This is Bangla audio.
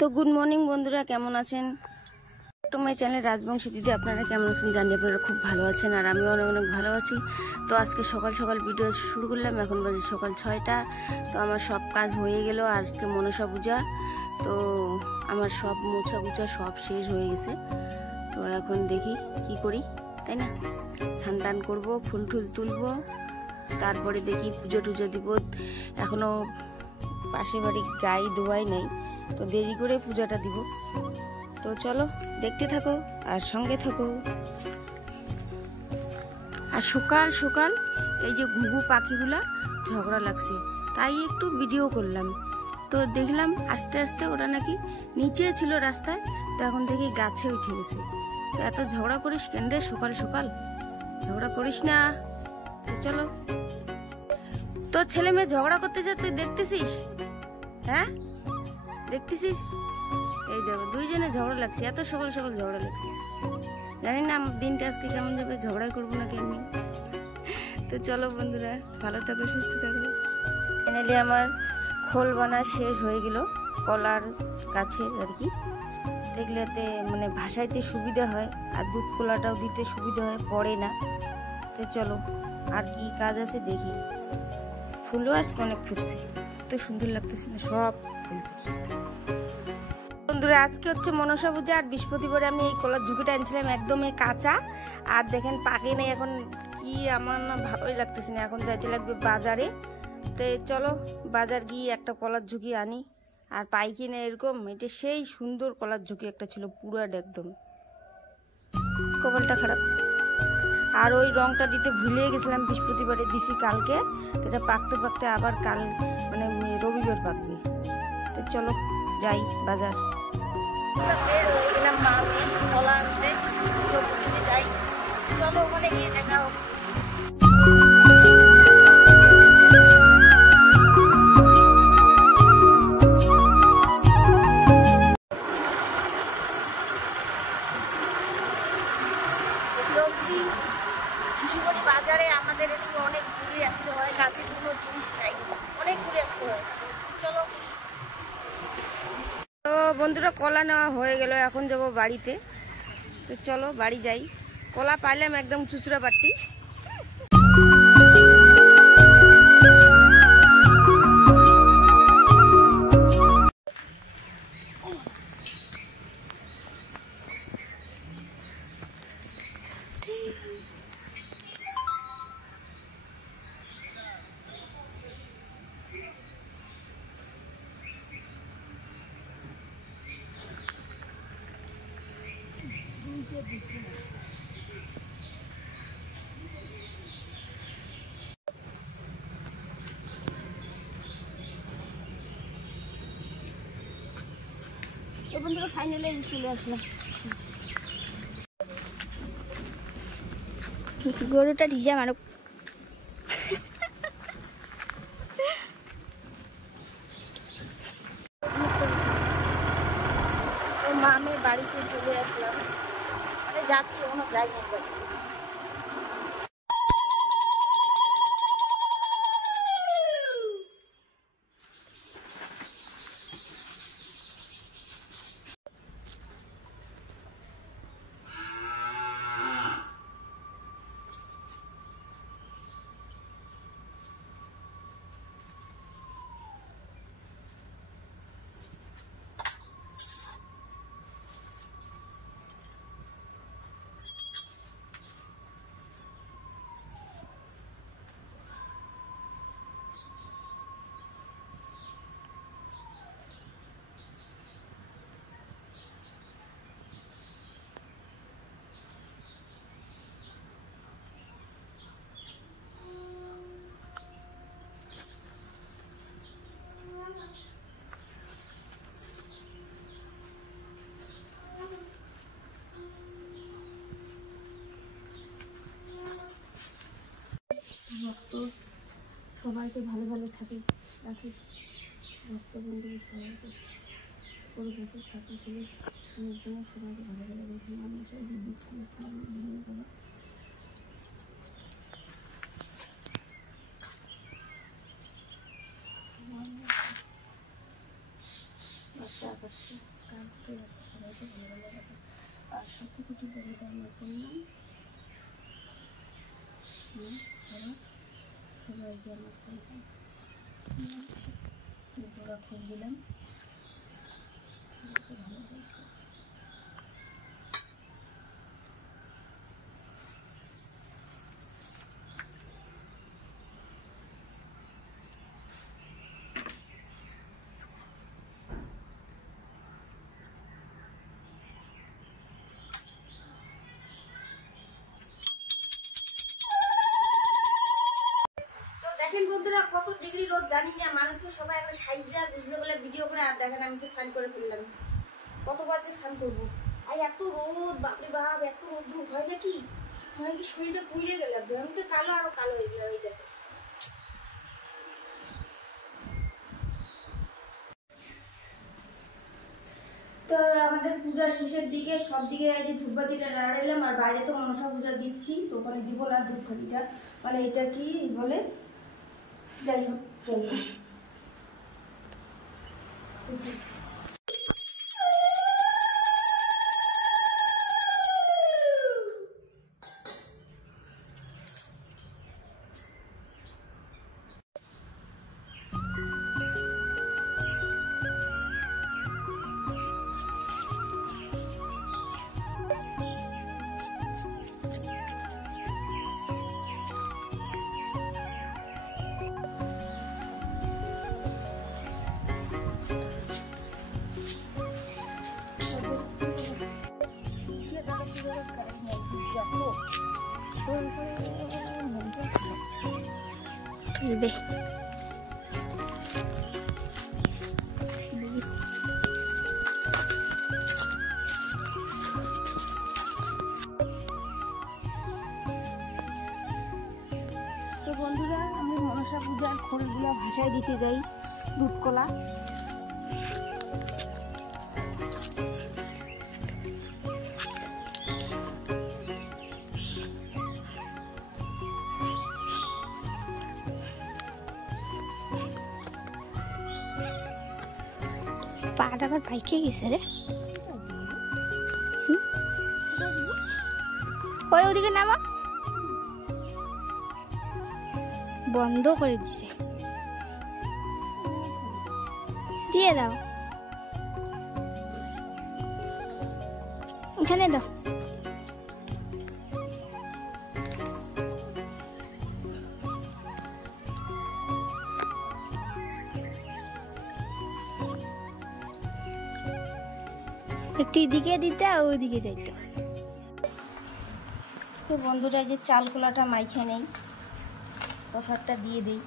তো গুড মর্নিং বন্ধুরা, কেমন আছেন? তো মাই চ্যানেল রাজবংশী দিদি, আপনারা কেমন আছেন জানি আপনারা খুব ভালো আছেন, আর আমিও অনেক অনেক ভালো আছি। তো আজকে সকাল সকাল ভিডিও শুরু করলাম, এখন বাজে সকাল 6টা। তো আমার সব কাজ হয়ে গেল, আজকে মনসা পূজা, তো আমার সব মোছা গুছা সব শেষ হয়ে গেছে। তো এখন দেখি কি করি, তাই না? স্নান টান করবো, ফুল টুল তুলবো, তারপরে দেখি পুজো টুজো দিব। এখনো পাশের বাড়ি গাই ধোয়াই নেই, তো দেরি করে পূজাটা দিব। তো চলো দেখতে থাকো আর সঙ্গে থাকো। আর সকাল সকাল এই যে ঘুঘু পাখিগুলা ঝগড়া লাগছে, তাই একটু ভিডিও করলাম। তো দেখলাম আস্তে আস্তে ওরা নাকি নিচে ছিল রাস্তায়, তো এখন দেখি গাছে উঠে গেছে। তো এত ঝগড়া করিস কেন রে সকাল সকাল? ঝগড়া করিস না, চলো। তোর ছেলে মেয়ে ঝগড়া করতে যা, তুই দেখতেছিস? হ্যাঁ দেখতেছিস? এই দেখো দুইজনে ঝগড়া লাগছে, এত সকাল সকাল ঝগড়া লাগছে। জানি না আমার দিনটা আজকে কেমন যাবে, ঝগড়াই করবো না কেমনি। তো চলো বন্ধুরা, ভালো থাকো, সুস্থ থাকো। ফাইনালি আমার খোল বানা শেষ হয়ে গেল, কলার গাছের আর কি। দেখলে এতে মানে ভাসাইতে সুবিধা হয়, আর দুধ কলাটাও দিতে সুবিধা হয়, পড়ে না। তো চলো আর কি কাজ আছে দেখি। ফুলও আজকে অনেক ফুটছে, এত সুন্দর লাগতেছে না, সব ফুল ফুটছে। বন্ধুরা আজকে হচ্ছে মনসা পূজা, আর বৃহস্পতিবারে আমি এই কলার ঝুঁকিটা আনছিলাম, একদমই কাঁচা, আর দেখেন পাকে নেই। এখন কি আমার না ভালোই লাগতেছে না, এখন যাইতে লাগবে বাজারে। তো চলো বাজার গিয়ে একটা কলার ঝুঁকি আনি। আর পাই কি না এরকম, এটা সেই সুন্দর কলার ঝুঁকি একটা ছিল, পুরো একদম। কপালটা খারাপ। আর ওই রংটা দিতে ভুলে গেছিলাম, বৃহস্পতিবারে দিছি কালকে, এটা পাকতে পাকতে আবার কাল মানে রবিবার পাকবে। তো চলো যাই বাজার। বের হয়ে গেলাম মা মেয়ে কলা আনতে, যাই। চলো ওখানে গিয়ে দেখাও। চলছি শিশুবাড়ি বাজারে, আমাদের এদিকে অনেক দূরে আসতে হয়, কাছে কোনো জিনিস নাই, অনেক দূরে আসতে হয়। চলো। তো বন্ধুরা কলা নেওয়া হয়ে গেল, এখন যাব বাড়িতে। তো চলো বাড়ি যাই। কলা পাইলাম একদম চুচড়া বাটি। বন্ধুরা ফাইনালি চলে আসলাম। গরুটা ডিজা মারো। মা আমি বাড়িতে চলে আসলাম, মানে যাচ্ছি, কোনো যাই না। ভক্ত সবাইকে ভালো ভালো থাকি, রাখিস। ভক্তবন্ধু সবাইকে করে বছর সাথে ছিল, সবাইকে ভালো ভালো রেখে মানুষ বাচ্চা আকাশ আসছে, কালকে সবাইকে ভালো ভালো কথা আর সত্যি কিছু কবিতা আমরা করলাম। সবাই যে আমার করলাম জোড়া ফুল দিলাম, ভালো বলছো। দেখেন বন্ধুরা কত ডিগ্রি রোদ জানি না, মানুষ তো সবাই একটা সাইজা বুঝতে বলে ভিডিও করে, আর দেখেন আমি তো স্নান করে ফেললাম। কতবার যে স্নান করবো, আর এত রোদ, বাপরে বাপ, এত রোদ হয় নাকি, মানে কি শরীরটা পুড়ে গেল, আমি তো কালো আরো কালো হয়ে গেল। এই দেখেন তো আমাদের পূজা শেষের দিকে সব দিকে এই যে ধূপবাতিটা লাগাইলাম, আর বাইরে তো মনসা পূজা দিচ্ছি, তো ওখানে দিব না ধূপকাঠিটা, মানে এটা কি বলে, যাই হোক যাই হোক। Lebih. তো বন্ধুরা আমি মনসা পূজার খোলগুলো ভাসায় দিতে যাই, দুধ কলা। পাটা আবার বাইকে গেছে রে, ওই ওদিকে নামা, বন্ধ করে দিছে, দিয়ে দাও, এখানে দাও। একটু এদিকে দিতে, ওইদিকে যাইতে। তো বন্ধুরা যে চাল কোলাটা মাইখে নেই, প্রসাদটা দিয়ে দিই।